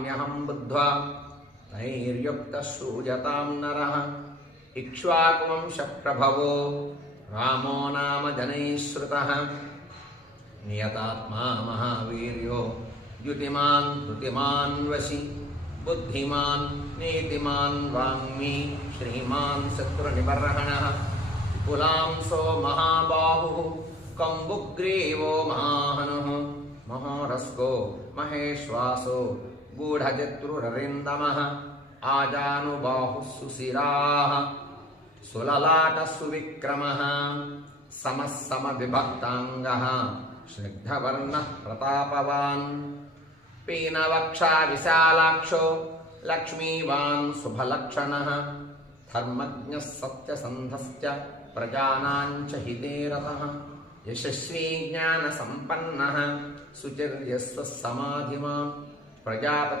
म्यहं बुद्ध्वा तैर्युक्तः सूयतां नरः इक्ष्वाकुवंशप्रभवो रामो नाम जनैः श्रुतः नियतात्मा महावीर्यो द्युतिमान् धृतिमान् वशी बुद्धिमान् नीतिमान् वाङ्मी श्रीमान् शत्रुनिबर्हणः विपुलांसो महाबाहुः कम्बुग्रीवो महाहनुः महोरस्को महेश्वासो गूढजत्रुररिन्दमः आजानुबाहुः सुशिराः सुललाटः सुविक्रमः समः समविभक्ताङ्गः स्निग्धवर्णः प्रतापवान् पीनवक्षा विशालाक्षो लक्ष्मीवान् शुभलक्षणः धर्मज्ञः सत्यसन्धश्च प्रजानां च हिते रतः यशस्वी ज्ञानसम्पन्नः सुचिर्यस्व समाधिमान् प्रजापति